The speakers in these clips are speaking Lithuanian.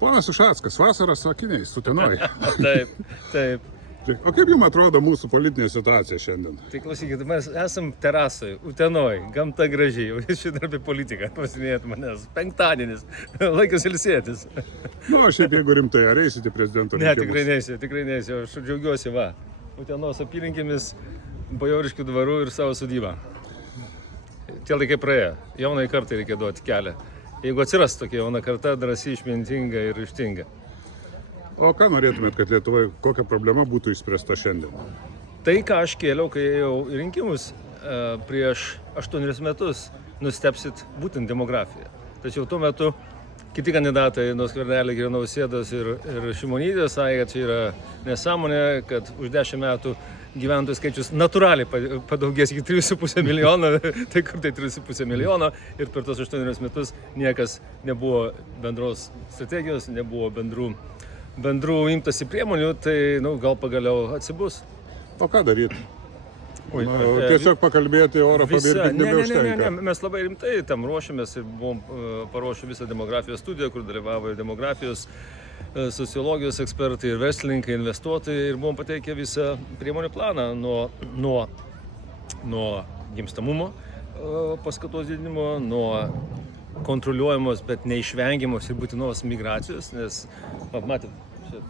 Ponas Ušackas, vasaros akiniais, Utenoj. Taip, taip. O kaip jums atrodo mūsų politinė situacija šiandien? Tai klausykit, mes esam terasoje, Utenoj, gamta gražiai, o jūs šitą apie politiką pasinėjot manęs. Penktadienis, laikas ilsėtis. Šiaip jeigu rimtai, ar eisite prezidento Ne, rinkimus? tikrai neisiu, aš džiaugiuosi, va. Utenos apylinkėmis, Bajoriškių dvarų ir savo sodybą. Tie laikai praėjo, jaunai kartai reikia duoti kelią. Jeigu atsiras tokia jauna karta, drąsi, išmintinga ir ryžtinga. O ką norėtumėt, kad Lietuvoje kokia problema būtų išspręsta šiandien? Tai, ką aš kėliau, kai ėjau į rinkimus prieš 8 metus, nustebsit būtent demografiją. Tačiau tuo metu kiti kandidatai, nuo Skvernelio iki Nausėdos ir Šimonytės, sakė, kad čia yra nesąmonė, kad už 10 metų gyventojų skaičius natūraliai padaugės iki 3,5 milijono, tai kur tai 3,5 milijono ir per tos 8 metus niekas nebuvo bendros strategijos, nebuvo bendrų imtasi priemonių, tai gal pagaliau atsibus. O ką daryti? Tiesiog pakalbėti, orą pavirtinti nebeužtenka. Ne, mes labai rimtai tam ruošiamės ir buvom paruošę visą demografijos studiją, kur dalyvavo ir demografijos, sociologijos ekspertai, ir verslininkai, investuotojai ir buvom pateikę visą priemonių planą nuo gimstamumo paskatos didinimo, nuo kontroliuojamos, bet neišvengiamos ir būtinos migracijos, nes, matyt, čia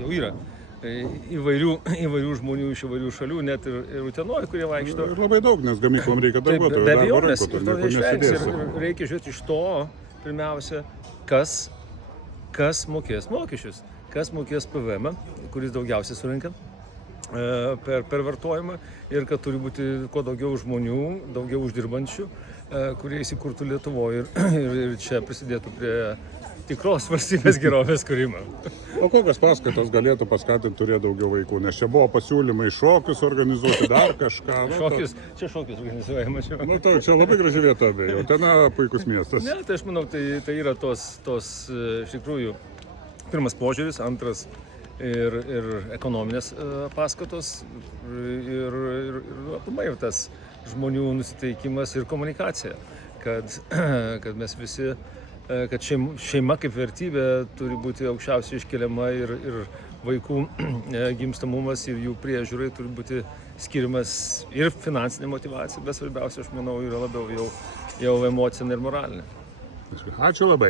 jau yra įvairių žmonių iš įvairių šalių, net ir Utenoj, kurie vaikšto. Ir labai daug, nes gamyklom reikia darbuotojų. Be abejonės, ir to neišvengs. Ir reikia žiūrėti iš to, pirmiausia, kas mokės mokesčius, kas mokės PVM, kuris daugiausiai surinka per vartojimą ir kad turi būti kuo daugiau žmonių, daugiau uždirbančių, kurie įsikurtų Lietuvoje ir čia prisidėtų prie tikros valstybės gerovės kūrimo. O kokios paskatos galėtų paskatinti turėti daugiau vaikų? Nes čia buvo pasiūlymai šokius organizuoti, dar kažką. Čia šokius organizuojama. Tai čia labai graži vieta, beje. Ten puikus miestas. Ne, tai aš manau, tai yra tos iš tikrųjų pirmas požiūris, antras ir ekonominės paskatos ir aplamai tas žmonių nusiteikimas ir komunikacija, kad mes visi kad šeima kaip vertybė turi būti aukščiausiai iškeliama ir vaikų gimstamumas ir jų priežiūrai turi būti skiriamas ir finansinė motyvacija, bet svarbiausia, aš manau, yra labiau jau emocinė ir moralinė. Ačiū labai.